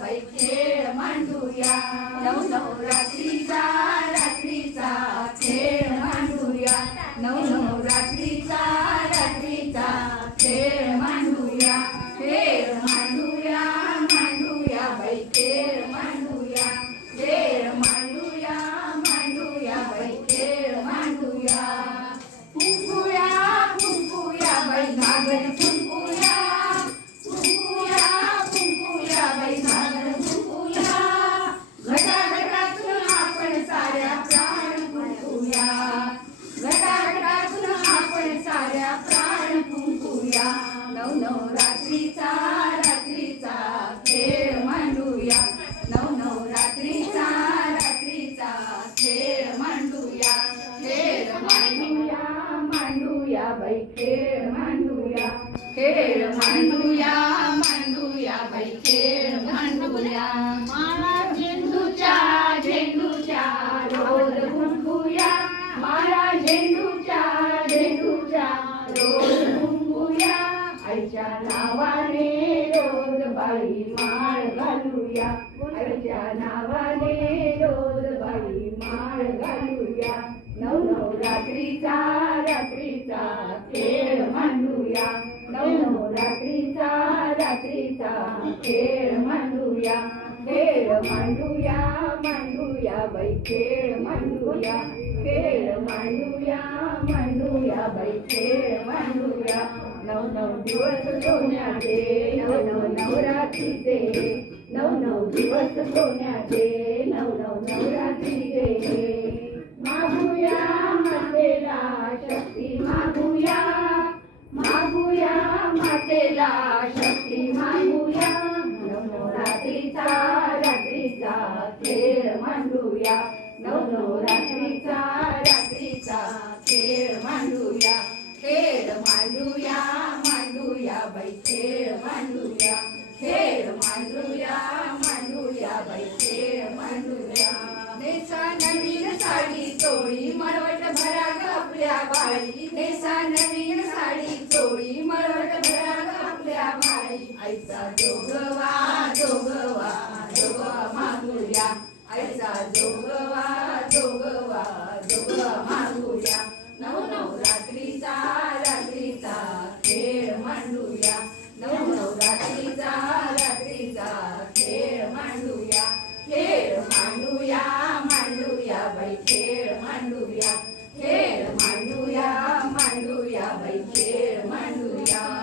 बाई खेळ मांडूया. नऊ नवरात्रीचा रात्रीचा खेळ मांडूया. नऊ नवरात्रीचा रात्रीचा खेळ मांडूया. खेळ मांडूया मांडूया बाई खेळ मांडूया. खेळ मांडूया मांडूया बाई खेळ मांडूया. फुंकूया फुंकूया बाई घागर फुंकुया. साऱ्या प्राण फुंकुया. नव नव रात्रीचा रात्रीचा खेळ मांडूया. नव नव रात्रीचा रात्रीचा खेळ मांडूया. खेळ मांडूया मांडूया बाई खेळ मांडूया. खेळ मांडूया मांडूया बाई खेळ मांडूया. नावाने रोज बाई माळ घालूया. आईच्या नावाने रोज बाई माळ घालूया. नऊ नऊ रात्रीचा रात्रीचा खेळ मांडूया. नऊ नऊ रात्रीचा रात्रीचा खेळ मांडूया. खेळ मांडूया मांडूया बाई खेळ मांडूया. खेळ मांडूया मांडूया बाई खेळ नऊ नऊ दिवस सोन्याचे नऊ नऊ नवरात्रीचे नऊ नऊ दिवस सोन्याचे नऊ नऊ नवरात्रीचे. मागूया मातेला शक्ती मागूया मागूया मातेला शक्ती मागू खेळ मांडूया खेळ मांडूया मांडूया बाई खेळ मांडूया. नेसा नवीन साडी चोळी मळवट भरा ग आपल्या बाई. नेसा नवीन साडी चोळी मळवट भरा ग आपल्या बाई. आईचा जोगवा जोगवा जोगवा मागूया आईचा जोगवा जोगवा जोगवा मागूया मांडूया खेळ मांडूया मांडूया बाई खेळ मांडूया खेळ मांडूया मांडूया बाई खेळ मांडूया.